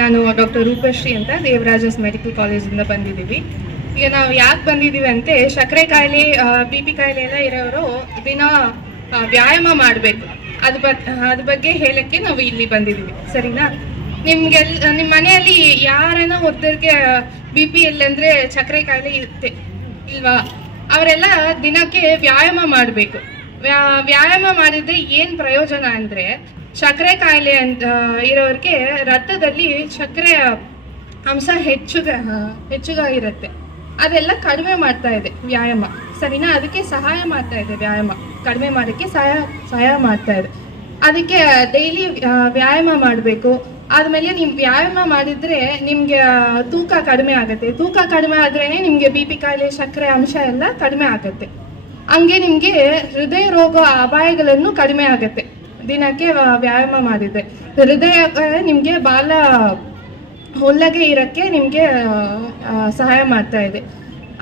ನಾನು ಡಾಕ್ಟರ್ ರೂಪಶ್ರೀ ಅಂತ ದೇವರಾಜಸ್ ಮೆಡಿಕಲ್ ಕಾಲೇಜಿಂದ ಬಂದಿದ್ದೀವಿ. ಈಗ ನಾವು ಯಾಕೆ ಬಂದಿದ್ದೀವಿ ಅಂತೆ ಸಕ್ಕರೆ ಕಾಯಿಲೆ ಬಿ ಪಿ ಕಾಯಿಲೆ ಎಲ್ಲ ಇರೋರು ದಿನ ವ್ಯಾಯಾಮ ಮಾಡಬೇಕು. ಅದ್ ಬಗ್ ಅದ್ರ ಬಗ್ಗೆ ಹೇಳಕ್ಕೆ ನಾವು ಇಲ್ಲಿ ಬಂದಿದ್ದೀವಿ. ಸರಿನಾ? ನಿಮ್ಗೆಲ್ ನಿಮ್ಮ ಮನೆಯಲ್ಲಿ ಯಾರನ್ನ ಒಬ್ಬರಿಗೆ ಬಿ ಪಿ ಇಲ್ಲಂದ್ರೆ ಸಕ್ಕರೆ ಕಾಯಿಲೆ ಇರುತ್ತೆ, ಇಲ್ವಾ? ಅವರೆಲ್ಲ ದಿನಕ್ಕೆ ವ್ಯಾಯಾಮ ಮಾಡಬೇಕು. ವ್ಯಾಯಾಮ ಮಾಡಿದ್ರೆ ಏನ್ ಪ್ರಯೋಜನ ಅಂದ್ರೆ ಸಕ್ಕರೆ ಕಾಯಿಲೆ ಅಂತ ಇರೋರಿಗೆ ರಕ್ತದಲ್ಲಿ ಸಕ್ಕರೆ ಅಂಶ ಹೆಚ್ಚುಗ ಹೆಚ್ಚುಗಾಗಿರುತ್ತೆ. ಅದೆಲ್ಲ ಕಡಿಮೆ ಮಾಡ್ತಾ ಇದೆ ವ್ಯಾಯಾಮ. ಸರಿನಾ? ಅದಕ್ಕೆ ಸಹಾಯ ಮಾಡ್ತಾ ಇದೆ ವ್ಯಾಯಾಮ. ಕಡಿಮೆ ಮಾಡೋಕ್ಕೆ ಸಹಾಯ ಸಹಾಯ ಮಾಡ್ತಾ ಇದೆ. ಅದಕ್ಕೆ ಡೈಲಿ ವ್ಯಾಯಾಮ ಮಾಡಬೇಕು. ಆದಮೇಲೆ ನೀವು ವ್ಯಾಯಾಮ ಮಾಡಿದರೆ ನಿಮಗೆ ತೂಕ ಕಡಿಮೆ ಆಗುತ್ತೆ. ತೂಕ ಕಡಿಮೆ ಆದ್ರೇ ನಿಮಗೆ ಬಿ ಪಿ ಕಾಯಿಲೆ ಸಕ್ಕರೆ ಅಂಶ ಎಲ್ಲ ಕಡಿಮೆ ಆಗುತ್ತೆ. ಹಂಗೆ ನಿಮಗೆ ಹೃದಯ ರೋಗ, ಅಪಾಯಗಳನ್ನು ಕಡಿಮೆ ಆಗುತ್ತೆ. ದಿನಕ್ಕೆ ವ್ಯಾಯಾಮ ಮಾಡಿದ್ರೆ ಹೃದಯ ನಿಮಗೆ ಬಾಲ ಹೊಲ್ಲಗೆ ಇರಕ್ಕೆ ನಿಮಗೆ ಸಹಾಯ ಮಾಡ್ತಾ ಇದೆ.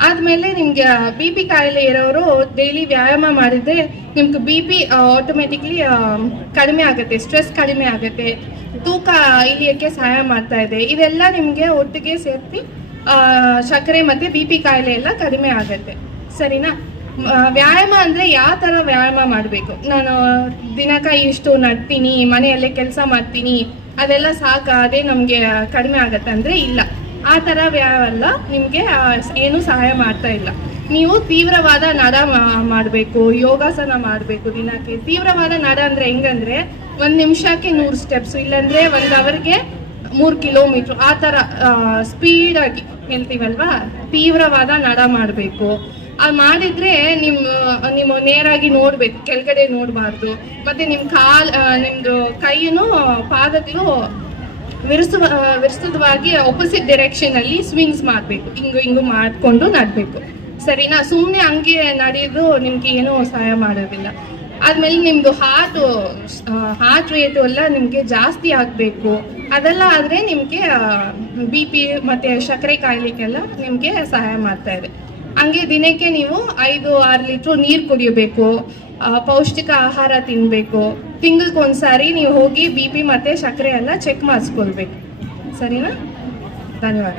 ಆದ್ಮೇಲೆ ನಿಮಗೆ ಬಿ ಪಿ ಕಾಯಿಲೆ ಇರೋರು ಡೈಲಿ ವ್ಯಾಯಾಮ ಮಾಡಿದ್ರೆ ನಿಮ್ಗೆ ಬಿ ಪಿ ಆಟೋಮೆಟಿಕ್ಲಿ ಕಡಿಮೆ ಆಗುತ್ತೆ ಸ್ಟ್ರೆಸ್ ಕಡಿಮೆ ಆಗುತ್ತೆ, ತೂಕ ಇಳಿಯೋಕ್ಕೆ ಸಹಾಯ ಮಾಡ್ತಾ ಇದೆ. ಇದೆಲ್ಲ ನಿಮಗೆ ಒಟ್ಟಿಗೆ ಸೇರಿಸಿ ಸಕ್ಕರೆ ಮತ್ತು ಬಿ ಪಿ ಕಾಯಿಲೆ ಎಲ್ಲ ಕಡಿಮೆ ಆಗುತ್ತೆ. ಸರಿನಾ? ವ್ಯಾಯಾಮ ಅಂದ್ರೆ ಯಾವ ತರ ವ್ಯಾಯಾಮ ಮಾಡಬೇಕು? ನಾನು ದಿನಕ ಇಷ್ಟು ನಡ್ತೀನಿ, ಮನೆಯಲ್ಲೇ ಕೆಲಸ ಮಾಡ್ತೀನಿ, ಅದೆಲ್ಲ ಸಾಕ, ಅದೇ ನಮಗೆ ಕಡಿಮೆ ಆಗತ್ತೆ ಅಂದ್ರೆ ಇಲ್ಲ. ಆ ತರ ವ್ಯಾಯಾಮ ನಿಮಗೆ ಏನು ಸಹಾಯ ಮಾಡ್ತಾ ಇಲ್ಲ. ನೀವು ತೀವ್ರವಾದ ನಡ ಮಾಡಬೇಕು, ಯೋಗಾಸನ ಮಾಡಬೇಕು ದಿನಕ್ಕೆ. ತೀವ್ರವಾದ ನಡ ಅಂದ್ರೆ ಹೆಂಗಂದ್ರೆ, ಒಂದು ನಿಮಿಷಕ್ಕೆ ನೂರು ಸ್ಟೆಪ್ಸ್ ಇಲ್ಲಾಂದ್ರೆ ಒಂದು ಅವರ್ಗೆ ಮೂರು ಕಿಲೋಮೀಟರ್ ಆ ಥರ ಸ್ಪೀಡ್ ಆಗಿ, ಹೇಳ್ತೀವಲ್ವಾ? ತೀವ್ರವಾದ ನಡ ಮಾಡಬೇಕು. ಅದು ಮಾಡಿದ್ರೆ ನಿಮ್ಮ ನಿಮ್ಮ ನೇರಾಗಿ ನೋಡ್ಬೇಕು, ಕೆಳಗಡೆ ನೋಡಬಾರ್ದು. ಮತ್ತೆ ನಿಮ್ಮ ಕಾಲ್ ನಿಮ್ಮದು ಕೈಯನ್ನು ಪಾದಗಳು ವಿರುಸು ವಿರುಸ್ತವಾಗಿ ಆಪೋಸಿಟ್ ಡೈರೆಕ್ಷನ್ ಅಲ್ಲಿ ಸ್ವಿಂಗ್ಸ್ ಮಾಡಬೇಕು. ಹಿಂಗು ಹಿಂಗು ಮಾಡಿಕೊಂಡು ನಡ್ಬೇಕು. ಸರಿನಾ? ಸುಮ್ಮನೆ ಹಂಗೆ ನಡೆಯೋದು ನಿಮ್ಗೆ ಏನೂ ಸಹಾಯ ಮಾಡೋದಿಲ್ಲ. ಆದ್ಮೇಲೆ ನಿಮ್ದು ಹಾರ್ಟ್ ಹಾರ್ಟ್ ರೇಟ್ ಎಲ್ಲ ನಿಮ್ಗೆ ಜಾಸ್ತಿ ಆಗಬೇಕು. ಅದೆಲ್ಲ ಆದ್ರೆ ನಿಮ್ಗೆ ಬಿ ಪಿ ಮತ್ತೆ ಸಕ್ಕರೆ ಕಾಯಿಲೆಗೆಲ್ಲ ನಿಮ್ಗೆ ಸಹಾಯ ಮಾಡ್ತಾ ಇದೆ. ಹಂಗೆ ದಿನಕ್ಕೆ ನೀವು ಐದು, ಆರು ಲೀಟ್ರ್ ನೀರು ಕುಡಿಯಬೇಕು ಪೌಷ್ಟಿಕ ಆಹಾರ ತಿನ್ನಬೇಕು ತಿಂಗಳಿಗೊಂದ್ಸಾರಿ ನೀವು ಹೋಗಿ ಬಿ ಪಿ ಮತ್ತೆ ಸಕ್ಕರೆ ಎಲ್ಲ ಚೆಕ್ ಮಾಡಿಸ್ಕೊಳ್ಬೇಕು. ಸರಿನಾ? ಧನ್ಯವಾದ.